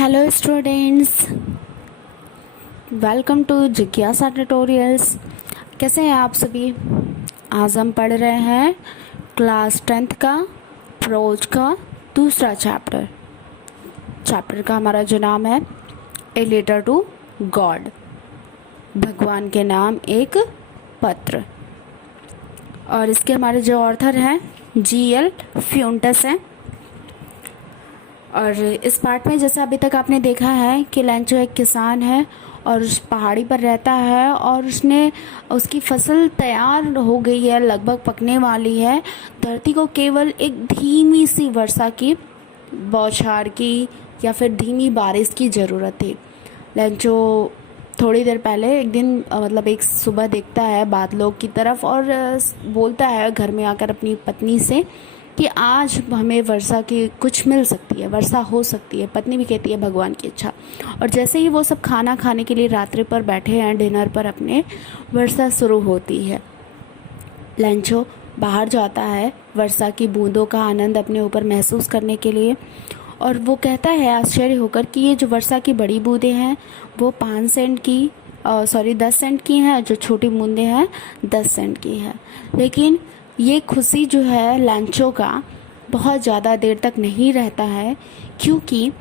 Hello students, welcome to जिज्ञासा tutorials. कैसे हैं आप सभी। आज हम पढ़ रहे हैं क्लास 10th का प्रोज का दूसरा चैप्टर का हमारा जो नाम है ए लेटर टू गॉड, भगवान के नाम एक पत्र। और इसके हमारे जो ऑथर हैं G.L. फ्यूंटस हैं। और इस पार्ट में जैसा अभी तक आपने देखा है कि लेंचो एक किसान है और उस पहाड़ी पर रहता है और उसकी फसल तैयार हो गई है, लगभग पकने वाली है। धरती को केवल एक धीमी सी वर्षा की, बौछार की या फिर धीमी बारिश की ज़रूरत थी। लेंचो थोड़ी देर पहले एक सुबह देखता है बादलों की तरफ और बोलता है घर में आकर अपनी पत्नी से कि आज हमें वर्षा की कुछ मिल सकती है, वर्षा हो सकती है। पत्नी भी कहती है भगवान की इच्छा। और जैसे ही वो सब खाना खाने के लिए रात्रि पर बैठे हैं डिनर पर अपने, वर्षा शुरू होती है। लेंचो बाहर जाता है वर्षा की बूंदों का आनंद अपने ऊपर महसूस करने के लिए। और वो कहता है आश्चर्य होकर कि ये जो वर्षा की बड़ी बूंदें हैं वो 10 सेंट की हैं, जो छोटी बूंदें हैं 10 सेंट की है। लेकिन ये खुशी जो है लेंचो का बहुत ज़्यादा देर तक नहीं रहता है, क्योंकि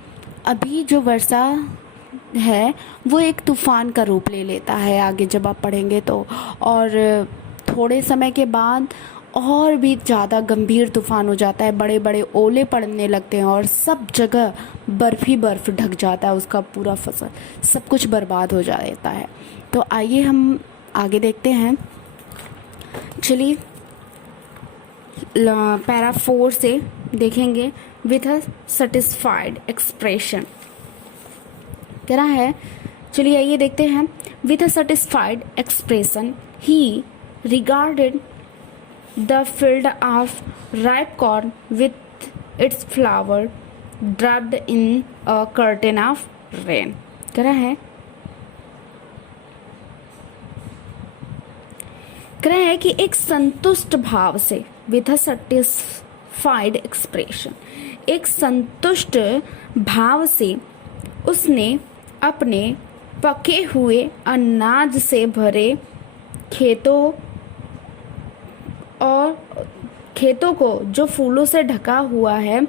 अभी जो वर्षा है वो एक तूफ़ान का रूप ले लेता है आगे जब आप पढ़ेंगे तो। और थोड़े समय के बाद और भी ज़्यादा गंभीर तूफ़ान हो जाता है, बड़े बड़े ओले पड़ने लगते हैं और सब जगह बर्फ़ ही बर्फ़ ढक जाता है, उसका पूरा फसल सब कुछ बर्बाद हो जाता है। तो आइए हम आगे देखते हैं। चलिए पैरा 4 से देखेंगे। विथ अ सेटिस्फाइड एक्सप्रेशन कह रहा है। चलिए आइए देखते हैं। With a satisfied expression he regarded the field of ripe corn with its flower dropped in a curtain of rain. कह रहा है कि एक संतुष्ट भाव से, विथ अ सेटिस्फाइड एक्सप्रेशन, एक संतुष्ट भाव से उसने अपने पके हुए अनाज से भरे खेतों को जो फूलों से ढका हुआ है,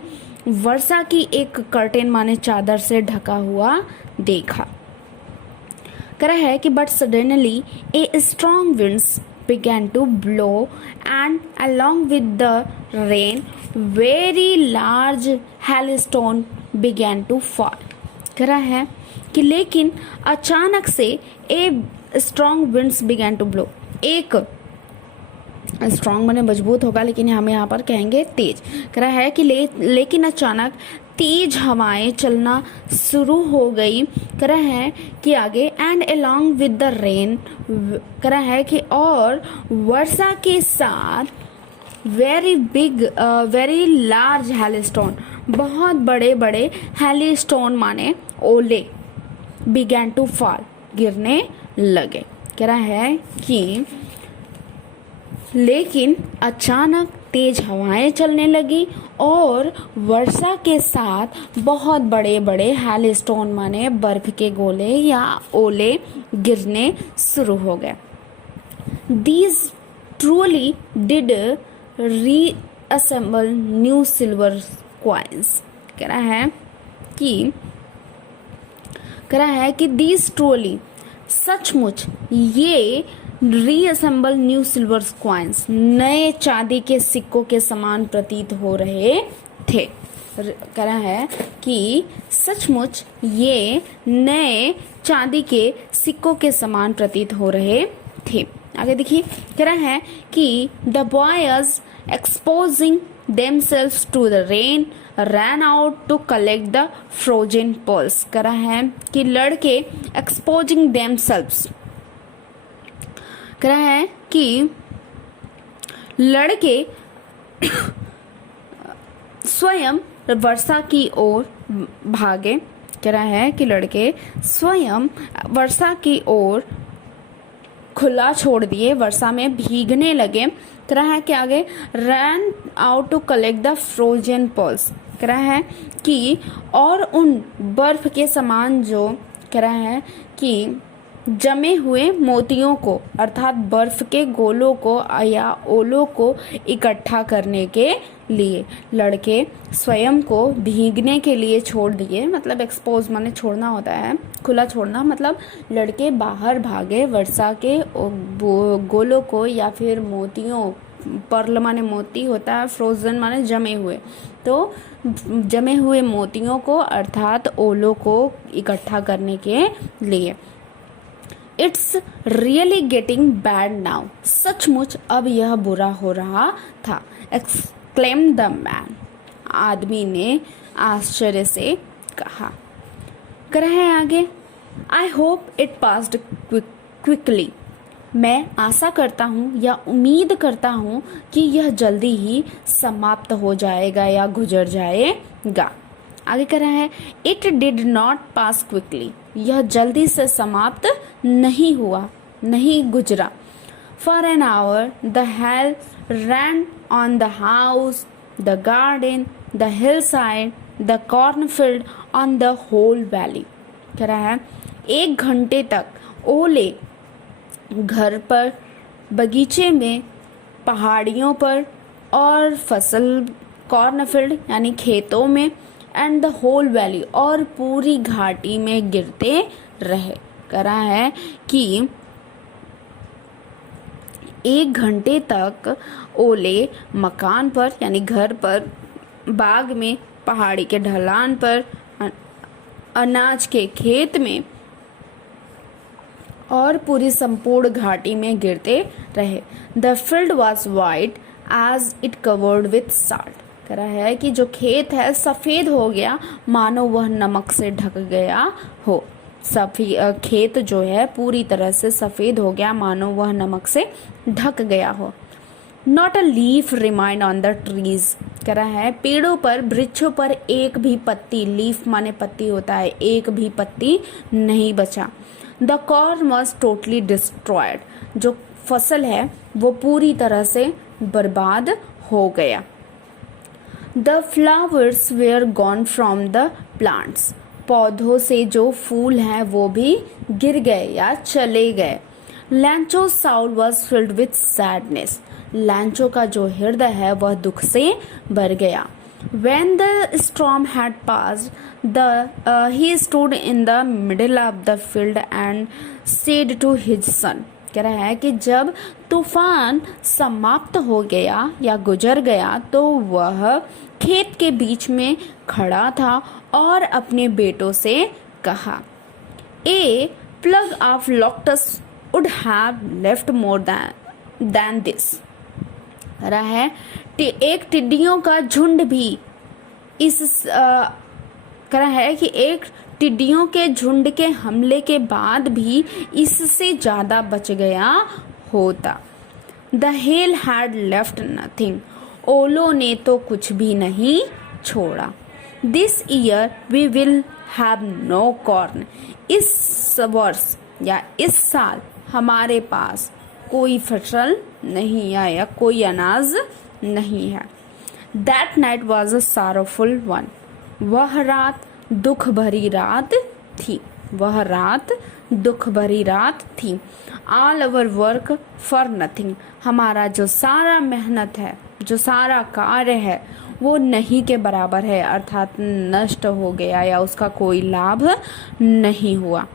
वर्षा की एक कर्टेन माने चादर से ढका हुआ देखा। कह रहा है कि but suddenly a strong winds began to blow and along with the rain very large hailstone began to fall। कह रहा है कि लेकिन अचानक से a strong winds began to blow, एक स्ट्रॉन्ग माने मजबूत होगा लेकिन हम यहाँ पर कहेंगे तेज। कह रहा है कि लेकिन अचानक तेज हवाएं चलना शुरू हो गई। कह रहा है कि आगे and along with the rain, कह रहा है कि और वर्षा के साथ वेरी लार्ज हेलस्टोन, बहुत बड़े बड़े हेलस्टोन माने ओले, बिगैन टू फॉल, गिरने लगे। कह रहा है कि लेकिन अचानक तेज हवाएं चलने लगी और वर्षा के साथ बहुत बड़े बड़े हेलस्टोन माने बर्फ के गोले या ओले गिरने शुरू हो गए। These truly did reassemble new silver coins। कह रहा है कि these truly, सचमुच ये रीअसेंबल न्यू सिल्वर कॉइन्स, नए चांदी के सिक्कों के समान प्रतीत हो रहे थे। कह रहा है कि सचमुच ये नए चांदी के सिक्कों के समान प्रतीत हो रहे थे। आगे देखिए। कह रहा है कि the boys exposing themselves to the rain ran out to collect the frozen pearls। कह रहा है कि लड़के एक्सपोजिंग देमसेल्व्स, कह रहा है कि लड़के स्वयं वर्षा की ओर भागे। कह रहा है कि लड़के स्वयं वर्षा की ओर खुला छोड़ दिए, वर्षा में भीगने लगे। कह रहा है कि आगे run out to collect the frozen pearls, कह रहा है कि और उन बर्फ के समान जो कह रहा है कि जमे हुए मोतियों को अर्थात बर्फ के गोलों को या ओलों को इकट्ठा करने के लिए लड़के स्वयं को भीगने के लिए छोड़ दिए। मतलब एक्सपोज माने छोड़ना होता है, खुला छोड़ना, मतलब लड़के बाहर भागे वर्षा के गोलों को या फिर मोतियों, पर्ल माने मोती होता है, फ्रोजन माने जमे हुए, तो जमे हुए मोतियों को अर्थात ओलों को इकट्ठा करने के लिए। It's really getting bad now, सचमुच अब यह बुरा हो रहा था। एक्सक्लेम द मैन, आदमी ने आश्चर्य से कहा। कर रहे हैं आगे, I hope it passed quickly, मैं आशा करता हूँ या उम्मीद करता हूँ कि यह जल्दी ही समाप्त हो जाएगा या गुजर जाएगा। आगे कह रहा है, it did not pass quickly, यह जल्दी से समाप्त नहीं हुआ, नहीं गुजरा। For an hour the hail ran on the house, the garden, the hill side, the cornfield, on the whole valley. कह रहा है 1 घंटे तक ओले घर पर, बगीचे में, पहाड़ियों पर और फसल कॉर्नफील्ड यानी खेतों में, एंड द होल वैली और पूरी घाटी में गिरते रहे। कह रहा है कि 1 घंटे तक ओले मकान पर यानी घर पर, बाग में, पहाड़ी के ढलान पर, अनाज के खेत में और पूरी संपूर्ण घाटी में गिरते रहे। The field was white as it covered with salt. कह रहा है कि जो खेत है सफ़ेद हो गया मानो वह नमक से ढक गया हो। खेत जो है पूरी तरह से सफ़ेद हो गया मानो वह नमक से ढक गया हो। Not a leaf remind on the trees. कह रहा है पेड़ों पर, वृक्षों पर एक भी पत्ती, लीफ माने पत्ती होता है, एक भी पत्ती नहीं बचा। The corn was totally destroyed, जो फसल है वो पूरी तरह से बर्बाद हो गया। The flowers were gone from the plants, पौधों से जो फूल हैं वो भी गिर गए या चले गए। लैंचो Saul was filled with sadness, लैंचो का जो हृदय है वह दुख से भर गया। When the storm had passed, he stood in the middle of the field and said to his son. कह रहा है कि जब तूफान समाप्त हो गया या गुजर गया तो वह खेत के बीच में खड़ा था और अपने बेटों से कहा, A plug of locusts would have left more than this. रहा है एक टिड्डियों का झुंड भी कह रहा है कि एक टिड्डियों के झुंड के हमले के बाद भी इससे ज्यादा बच गया होता। The hail had left nothing, ओलों ने तो कुछ भी नहीं छोड़ा। This year we will have no corn, इस वर्ष या इस साल हमारे पास कोई फसल नहीं है या कोई अनाज नहीं है। That night was a sorrowful one. वह रात दुख भरी रात थी, वह रात दुख भरी रात थी। All our work for nothing, हमारा जो सारा मेहनत है, जो सारा कार्य है वो नहीं के बराबर है, अर्थात नष्ट हो गया या उसका कोई लाभ नहीं हुआ।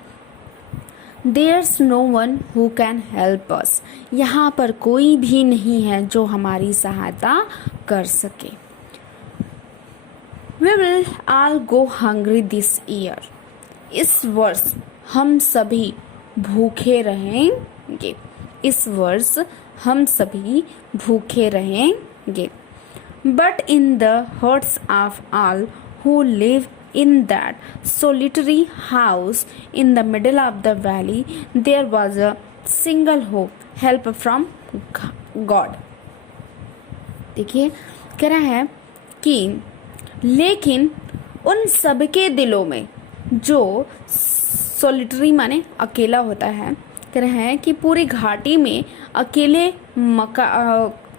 There's no one who can help us, यहाँ पर कोई भी नहीं है जो हमारी सहायता कर सके। We will all go hungry this year, इस वर्ष हम सभी भूखे रहेंगे, इस वर्ष हम सभी भूखे रहेंगे। But in the hearts of all who live in that solitary house in the middle of the valley, there was a single hope, help from God. देखिए कह रहा है कि लेकिन उन सबके दिलों में जो सोलिटरी माने अकेला होता है, कह रहा है कि पूरी घाटी में अकेले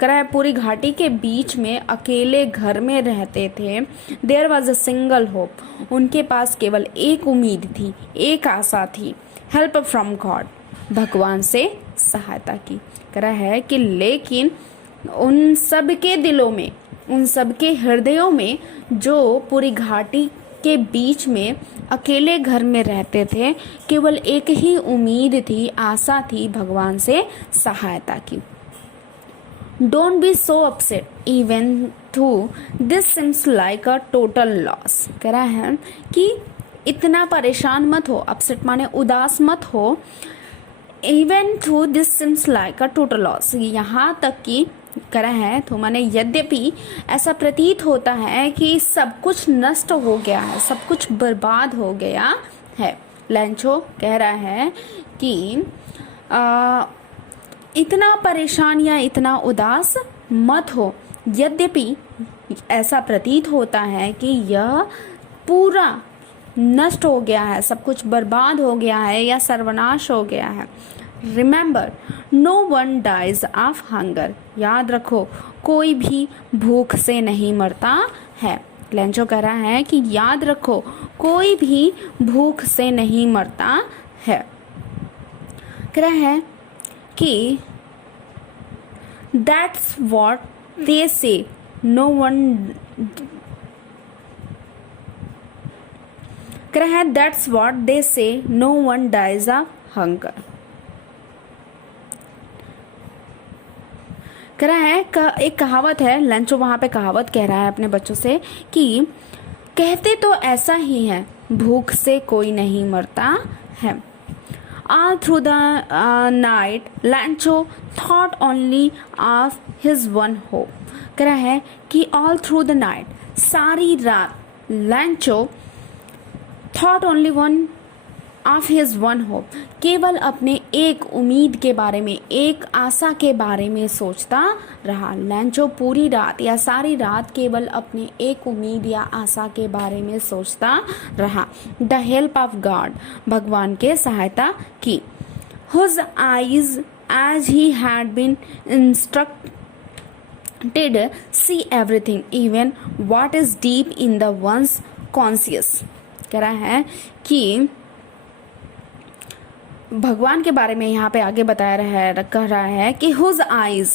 कह रहा है पूरी घाटी के बीच में अकेले घर में रहते थे। There was a single hope, उनके पास केवल एक उम्मीद थी, एक आशा थी। हेल्प फ्रॉम गॉड, भगवान से सहायता की। कह रहा है कि लेकिन उन सब के दिलों में, उन सब के हृदयों में जो पूरी घाटी के बीच में अकेले घर में रहते थे, केवल एक ही उम्मीद थी, आशा थी, भगवान से सहायता की। Don't be so upset even though this seems like a total loss. कह रहा है कि इतना परेशान मत हो, अपसेट माने उदास मत हो। Even though this seems like a total loss, यहाँ तक कि कह रहा है तो माने यद्यपि ऐसा प्रतीत होता है कि सब कुछ नष्ट हो गया है, सब कुछ बर्बाद हो गया है। लैंचो कह रहा है कि इतना परेशान या इतना उदास मत हो, यद्यपि ऐसा प्रतीत होता है कि यह पूरा नष्ट हो गया है, सब कुछ बर्बाद हो गया है या सर्वनाश हो गया है। Remember no one dies of hunger, याद रखो कोई भी भूख से नहीं मरता है। लेंचो कह रहा है कि याद रखो कोई भी भूख से नहीं मरता है। कह रहा है कि that's what they say no one, कह रहा है that's what they say no one dies of hunger. कह रहा है एक कहावत है, लंचो वहां पे कहावत कह रहा है अपने बच्चों से कि कहते तो ऐसा ही है, भूख से कोई नहीं मरता है। All through the night, Lancho thought only of his one hope। कह रहा है कि all through the night, सारी रात Lancho thought only one of his one hope, केवल अपने एक उम्मीद के बारे में, एक आशा के बारे में सोचता रहा। लैंचो पूरी रात या सारी रात केवल अपने एक उम्मीद या आशा के बारे में सोचता रहा। द हेल्प ऑफ गॉड, भगवान के सहायता की। His eyes as he had been instructed see everything, even what is deep in the one's conscious। कह रहा है कि भगवान के बारे में यहाँ पे आगे बताया रहा कह रहा है कि हुज आइज,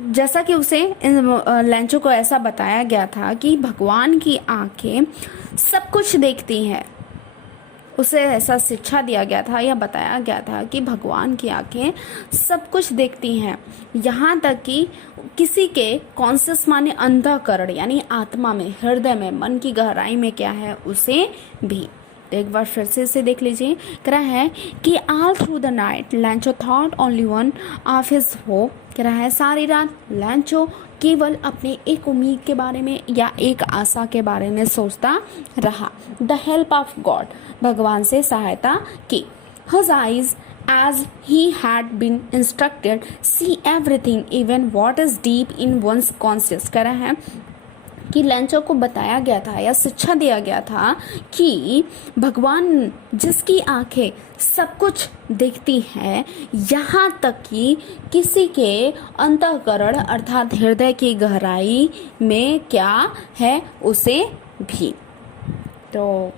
जैसा कि उसे लैंचो को ऐसा बताया गया था कि भगवान की आंखें सब कुछ देखती हैं। उसे ऐसा शिक्षा दिया गया था या बताया गया था कि भगवान की आंखें सब कुछ देखती हैं, यहाँ तक कि किसी के कॉन्शियस माने अंतःकरण यानी आत्मा में, हृदय में, मन की गहराई में क्या है उसे भी। एक बार फिर से इसे देख लीजिए। कह रहा है कि all through the night लैंचो thought only one of his hope. कह रहा है सारी रात लैंचो केवल अपने एक उम्मीद के बारे में या एक आशा के बारे में सोचता रहा। द हेल्प ऑफ गॉड, भगवान से सहायता की। His eyes as he had been instructed see everything even what is deep in one's conscious। कह रहा है कि लैंचो को बताया गया था या शिक्षा दिया गया था कि भगवान जिसकी आंखें सब कुछ देखती हैं, यहाँ तक कि किसी के अंतःकरण अर्थात हृदय की गहराई में क्या है उसे भी। तो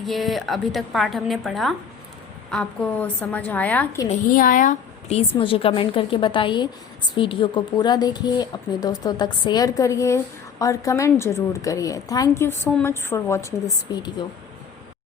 ये अभी तक पाठ हमने पढ़ा, आपको समझ आया कि नहीं आया प्लीज़ मुझे कमेंट करके बताइए। इस वीडियो को पूरा देखिए, अपने दोस्तों तक शेयर करिए और कमेंट ज़रूर करिए। Thank you so much for watching this video.